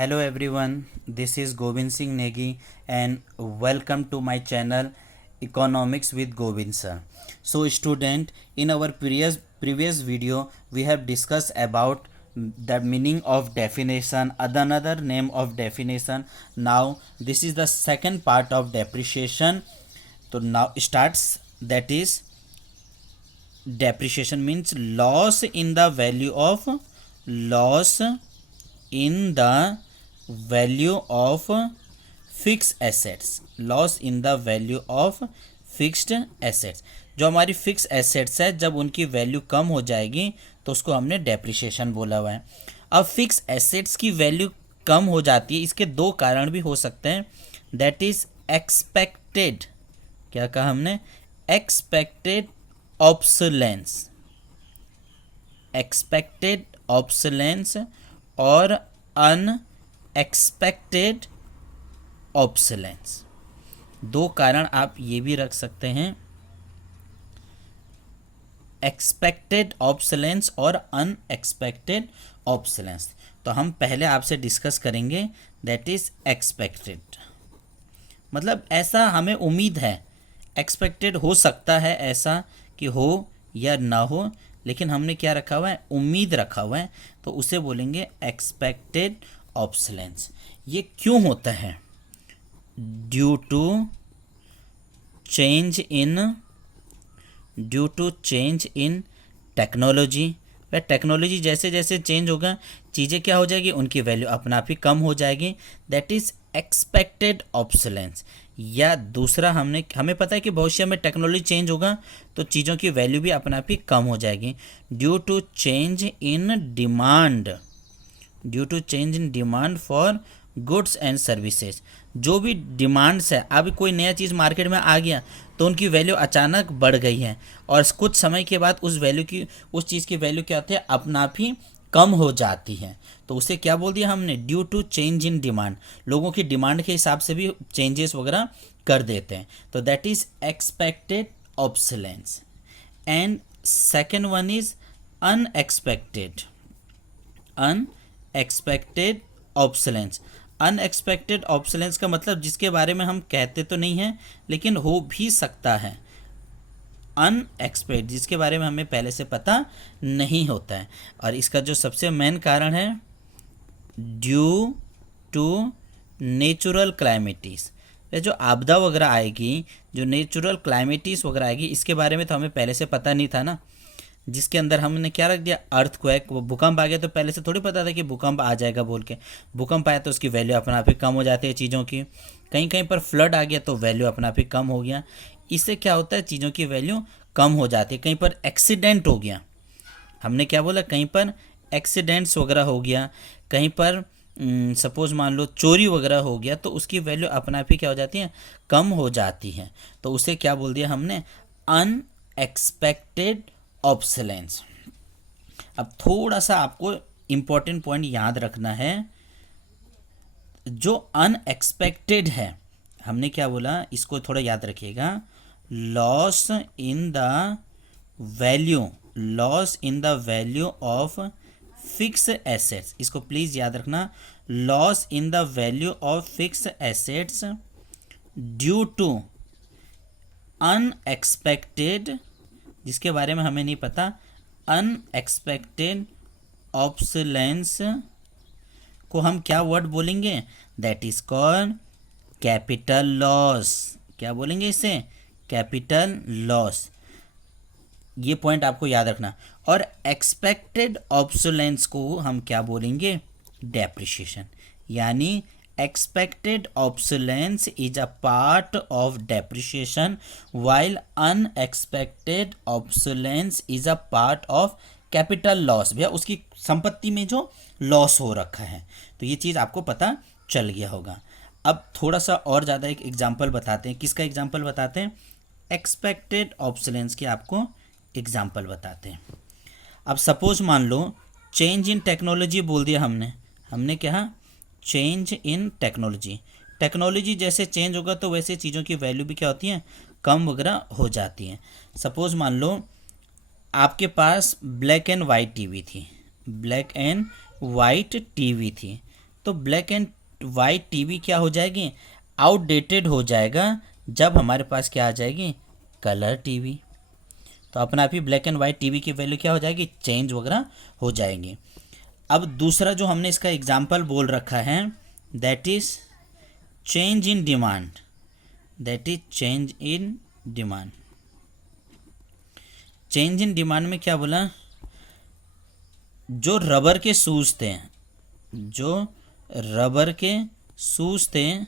Hello everyone, this is Govind Singh Negi and welcome to my channel Economics with Govind sir. So student, in our previous video we have discussed about the meaning of definition, another name of definition. Now this is the second part of depreciation. So now starts, that is depreciation means loss in the value of fix assets, loss in the value of fixed assets. जो हमारी fix assets है जब उनकी value कम हो जाएगी तो उसको हमने डेप्रिसिएशन बोला हुआ है। अब फिक्स एसेट्स की वैल्यू कम हो जाती है, इसके दो कारण भी हो सकते हैं। दैट इज एक्सपेक्टेड, क्या कहा हमने, एक्सपेक्टेड ऑब्सोलेंस, एक्सपेक्टेड ऑब्सोलेंस और अनएक्सपेक्टेड ऑब्सोलेंस। दो कारण आप ये भी रख सकते हैं, एक्सपेक्टेड ऑब्सोलेंस और अनएक्सपेक्टेड ऑब्सोलेंस। तो हम पहले आपसे डिस्कस करेंगे, दैट इज एक्सपेक्टेड, मतलब ऐसा हमें उम्मीद है, एक्सपेक्टेड हो सकता है ऐसा कि हो या ना हो, लेकिन हमने क्या रखा हुआ है, उम्मीद रखा हुआ है, तो उसे बोलेंगे एक्सपेक्टेड ऑब्सोलेंस। ये क्यों होता है? Due to change in technology. वह टेक्नोलॉजी जैसे जैसे चेंज होगा चीज़ें क्या हो जाएगी, उनकी वैल्यू अपना आप ही कम हो जाएगी। That is expected obsolescence. या दूसरा, हमें पता है कि भविष्य में टेक्नोलॉजी चेंज होगा तो चीज़ों की वैल्यू भी अपना आप ही कम हो जाएगी। Due to change in demand for goods and services. जो भी डिमांड्स है, अब कोई नया चीज़ मार्केट में आ गया तो उनकी वैल्यू अचानक बढ़ गई है और कुछ समय के बाद उस चीज़ की वैल्यू क्या होती है, अपना आप ही कम हो जाती है। तो उसे क्या बोल दिया हमने, due to change in demand. लोगों की डिमांड के हिसाब से भी चेंजेस वगैरह कर देते हैं, तो that is expected obsolescence. And second one is unexpected obsolescence. Unexpected obsolescence का मतलब जिसके बारे में हम कहते तो नहीं हैं लेकिन हो भी सकता है, अनएक्सपेक्टेड जिसके बारे में हमें पहले से पता नहीं होता है। और इसका जो सबसे मेन कारण है, ड्यू टू नेचुरल क्लाइमेटीज। जो आपदा वगैरह आएगी, जो नेचुरल क्लाइमेटीज वगैरह आएगी, इसके बारे में तो हमें पहले से पता नहीं था ना। जिसके अंदर हमने क्या रख दिया, अर्थक्वेक, वो भूकंप आ गया तो पहले से थोड़ी पता था कि भूकंप आ जाएगा बोल के। भूकंप आया तो उसकी वैल्यू अपना आप ही कम हो जाती है चीज़ों की। कहीं कहीं पर फ्लड आ गया तो वैल्यू अपना आप ही कम हो गया। इससे क्या होता है, चीज़ों की वैल्यू कम हो जाती है। कहीं पर एक्सीडेंट हो गया, हमने क्या बोला, कहीं पर एक्सीडेंट्स वगैरह हो गया, कहीं पर सपोज मान लो चोरी वगैरह हो गया तो उसकी वैल्यू अपना आप ही क्या हो जाती है, कम हो जाती है। तो उसे क्या बोल दिया हमने, अनएक्सपेक्टेड ऑब्सोलेंस। अब थोड़ा सा आपको इंपॉर्टेंट पॉइंट याद रखना है, जो अनएक्सपेक्टेड है, हमने क्या बोला, इसको थोड़ा याद रखिएगा, loss in the value of fix assets. इसको प्लीज याद रखना, loss in the value of fix assets due to unexpected, जिसके बारे में हमें नहीं पता, अनएक्सपेक्टेड ऑब्सोलेंस को हम क्या वर्ड बोलेंगे, that is called capital loss. क्या बोलेंगे इसे, कैपिटल लॉस। ये पॉइंट आपको याद रखना। और एक्सपेक्टेड ऑब्सोलेंस को हम क्या बोलेंगे, डेप्रिसिएशन। यानी expected obsolescence is a part of depreciation while unexpected obsolescence is a part of capital loss। भैया उसकी संपत्ति में जो लॉस हो रखा है, तो ये चीज़ आपको पता चल गया होगा। अब थोड़ा सा और ज़्यादा एक एग्जांपल बताते हैं। किसका एग्जांपल बताते हैं, एक्सपेक्टेड ऑब्सोलेंस के आपको एग्जांपल बताते हैं। अब सपोज मान लो चेंज इन टेक्नोलॉजी बोल दिया हमने क्या, चेंज इन टेक्नोलॉजी जैसे चेंज होगा तो वैसे चीज़ों की वैल्यू भी क्या होती है, कम वगैरह हो जाती है। सपोज मान लो आपके पास ब्लैक एंड वाइट टीवी थी, तो ब्लैक एंड वाइट टीवी क्या हो जाएगी, आउटडेटेड हो जाएगा जब हमारे पास क्या आ जाएगी, कलर टीवी। तो अपना आप ही ब्लैक एंड वाइट टीवी की वैल्यू क्या हो जाएगी, चेंज वगैरह हो जाएगी। अब दूसरा जो हमने इसका एग्जाम्पल बोल रखा है that is change in demand, that is change in demand. Change in demand में क्या बोला, जो रबर के शूज़ थे, जो रबर के शूज़ थे,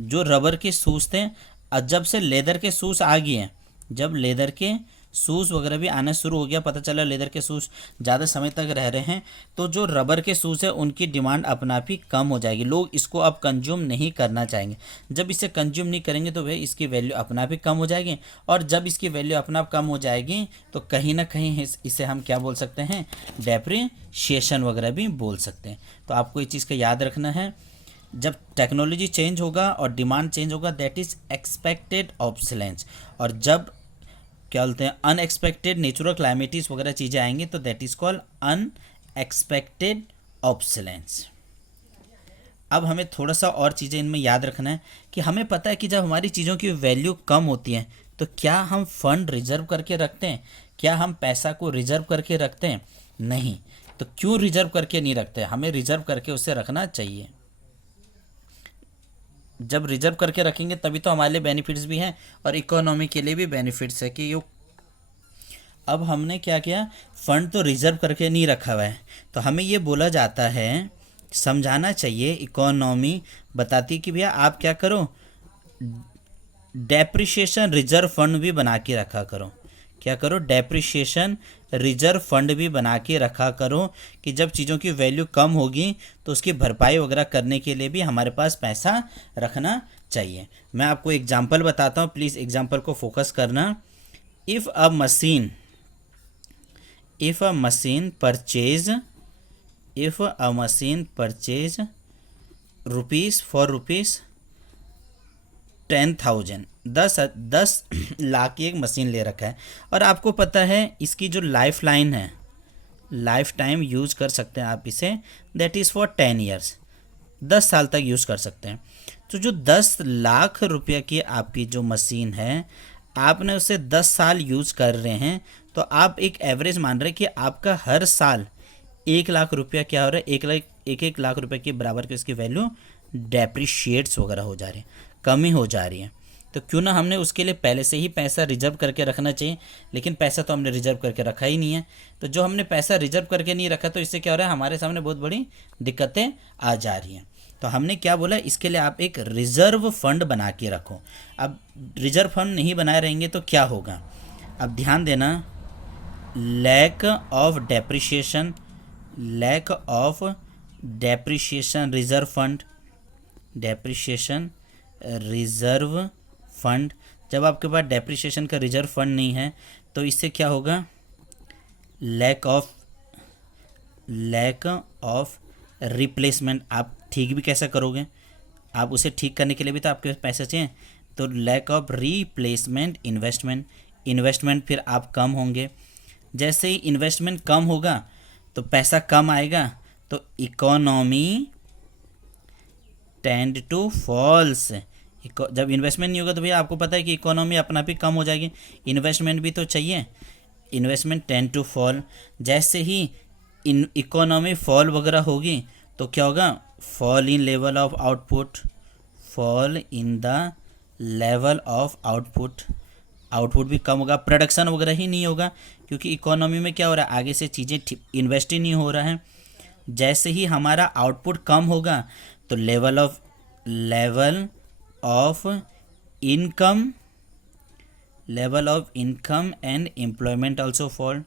जो रबर के शूज़ थे, और जब से लेदर के शूज़ आ गए हैं, जब लेदर के शूज़ वगैरह भी आना शुरू हो गया, पता चला लेदर के शूज़ ज़्यादा समय तक रह रहे हैं, तो जो रबर के शूज़ है उनकी डिमांड अपना आप ही कम हो जाएगी। लोग इसको अब कंज्यूम नहीं करना चाहेंगे। जब इसे कंज्यूम नहीं करेंगे तो भाई इसकी वैल्यू अपना आप ही कम हो जाएगी, और जब इसकी वैल्यू अपना आप कम हो जाएगी तो कहीं ना कहीं इसे हम क्या बोल सकते हैं, डेप्रिसिएशन वगैरह भी बोल सकते हैं। तो आपको ये चीज़ का याद रखना है, जब टेक्नोलॉजी चेंज होगा और डिमांड चेंज होगा दैट इज़ एक्सपेक्टेड ऑब्सोलेंस, और जब क्या बोलते हैं अनएक्सपेक्टेड नेचुरल क्लाइमेटिस वगैरह चीज़ें आएंगी तो that is called unexpected obsolescence. अब हमें थोड़ा सा और चीज़ें इनमें याद रखना है कि हमें पता है कि जब हमारी चीज़ों की वैल्यू कम होती है तो क्या हम फंड रिजर्व करके रखते हैं, क्या हम पैसा को रिजर्व करके रखते हैं, नहीं। तो क्यों रिजर्व करके नहीं रखते, हमें रिजर्व करके उसे रखना चाहिए। जब रिजर्व करके रखेंगे तभी तो हमारे लिए बेनिफिट्स भी हैं और इकोनॉमी के लिए भी बेनिफिट्स है कि यो। अब हमने क्या किया, फंड तो रिजर्व करके नहीं रखा हुआ है, तो हमें ये बोला जाता है, समझाना चाहिए, इकोनॉमी बताती कि भैया आप क्या करो, डेप्रिसिएशन रिजर्व फंड भी बना के रखा करो। क्या करो, डेप्रिसिएशन रिजर्व फंड भी बना के रखा करो कि जब चीज़ों की वैल्यू कम होगी तो उसकी भरपाई वगैरह करने के लिए भी हमारे पास पैसा रखना चाहिए। मैं आपको एग्जांपल बताता हूँ, प्लीज़ एग्जांपल को फोकस करना। If a machine purchase rupees for rupees 10,000, 10 lakh की एक मशीन ले रखा है, और आपको पता है इसकी जो लाइफ लाइन है, लाइफ टाइम यूज कर सकते हैं आप इसे, दैट इज़ फॉर 10 ईयर्स, 10 साल तक यूज़ कर सकते हैं। तो जो 10 लाख रुपये की आपकी जो मशीन है, आपने उसे 10 साल यूज़ कर रहे हैं, तो आप एक एवरेज मान रहे हैं कि आपका हर साल 1 लाख रुपया क्या हो रहा है, एक लाख रुपये के बराबर की उसकी वैल्यू डेप्रिशिएट्स वगैरह हो जा रही है, कमी हो जा रही है। तो क्यों ना हमने उसके लिए पहले से ही पैसा रिजर्व करके रखना चाहिए, लेकिन पैसा तो हमने रिजर्व करके रखा ही नहीं है। तो जो हमने पैसा रिजर्व करके नहीं रखा तो इससे क्या हो रहा है, हमारे सामने बहुत बड़ी दिक्कतें आ जा रही हैं। तो हमने क्या बोला, इसके लिए आप एक रिजर्व फंड बना के रखो। अब रिजर्व फंड नहीं बनाए रहेंगे तो क्या होगा, अब ध्यान देना, lack of depreciation reserve fund, depreciation reserve fund. जब आपके पास डेप्रिसिएशन का रिजर्व फंड नहीं है तो इससे क्या होगा, लैक ऑफ रिप्लेसमेंट। आप ठीक भी कैसे करोगे, आप उसे ठीक करने के लिए भी तो आपके पास पैसे चाहिए, तो लैक ऑफ रिप्लेसमेंट इन्वेस्टमेंट फिर आप कम होंगे। जैसे ही इन्वेस्टमेंट कम होगा तो पैसा कम आएगा, तो इकोनॉमी टेंड टू फॉल्स। जब इन्वेस्टमेंट नहीं होगा तो भैया आपको पता है कि इकोनॉमी अपना भी कम हो जाएगी, इन्वेस्टमेंट भी तो चाहिए, इन्वेस्टमेंट टेंड टू फॉल। जैसे ही इकोनॉमी फॉल वगैरह होगी तो क्या होगा, fall in level of output, output भी कम होगा, प्रोडक्शन वगैरह ही नहीं होगा, क्योंकि इकोनॉमी में क्या हो रहा है, आगे से चीज़ें इन्वेस्ट ही नहीं हो रहा है। जैसे ही हमारा आउटपुट कम होगा तो level of income and employment also fall.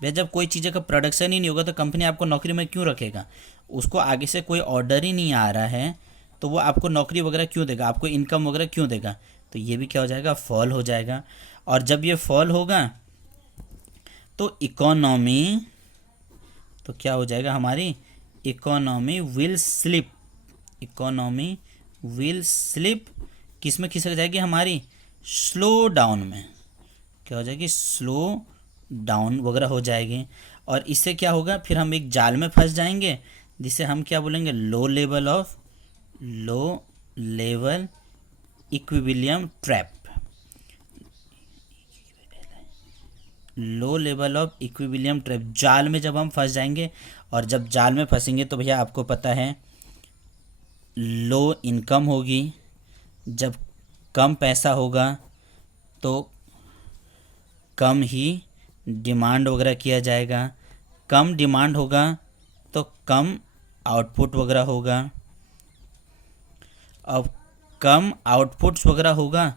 भैया जब कोई चीज़ें का प्रोडक्शन ही नहीं होगा तो कंपनी आपको नौकरी में क्यों रखेगा, उसको आगे से कोई ऑर्डर ही नहीं आ रहा है तो वो आपको नौकरी वगैरह क्यों देगा, आपको इनकम वगैरह क्यों देगा, तो ये भी क्या हो जाएगा, फॉल हो जाएगा। और जब ये फॉल होगा तो इकोनॉमी, तो क्या हो जाएगा, हमारी इकोनॉमी विल स्लिप किस में खिसक जाएगी, हमारी स्लो डाउन में, क्या हो जाएगी, स्लो डाउन वगैरह हो जाएगी। और इससे क्या होगा, फिर हम एक जाल में फंस जाएंगे जिसे हम क्या बोलेंगे, low level equilibrium trap. Low level of equilibrium trap, जाल में जब हम फंस जाएंगे, और जब जाल में फंसेंगे तो भैया आपको पता है लो इनकम होगी, जब कम पैसा होगा तो कम ही डिमांड वगैरह किया जाएगा, कम डिमांड होगा तो कम आउटपुट वगैरह होगा, अब कम आउटपुट्स वगैरह होगा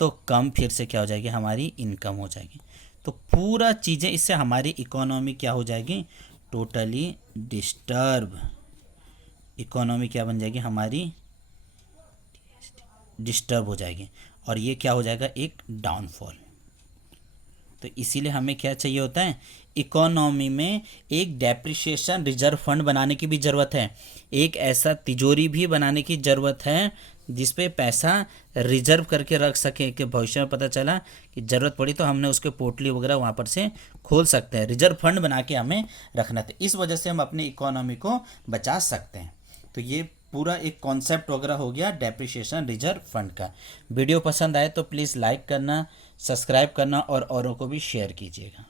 तो कम फिर से क्या हो जाएगी, हमारी इनकम हो जाएगी। तो पूरा चीज़ें इससे हमारी इकोनॉमी क्या हो जाएगी, टोटली डिस्टर्ब। इकोनॉमी क्या बन जाएगी, हमारी डिस्टर्ब हो जाएगी, और ये क्या हो जाएगा, एक डाउनफॉल। तो इसीलिए हमें क्या चाहिए होता है, इकोनॉमी में एक डेप्रिसिएशन रिजर्व फंड बनाने की भी ज़रूरत है, एक ऐसा तिजोरी भी बनाने की ज़रूरत है जिस पे पैसा रिजर्व करके रख सके कि भविष्य में पता चला कि ज़रूरत पड़ी तो हमने उसके पोर्टली वगैरह वहाँ पर से खोल सकते हैं। रिजर्व फंड बना के हमें रखना था, इस वजह से हम अपनी इकोनॉमी को बचा सकते हैं। तो ये पूरा एक कॉन्सेप्ट वगैरह हो गया डेप्रिसिएशन रिजर्व फंड का। वीडियो पसंद आए तो प्लीज़ लाइक करना, सब्सक्राइब करना और औरों को भी शेयर कीजिएगा।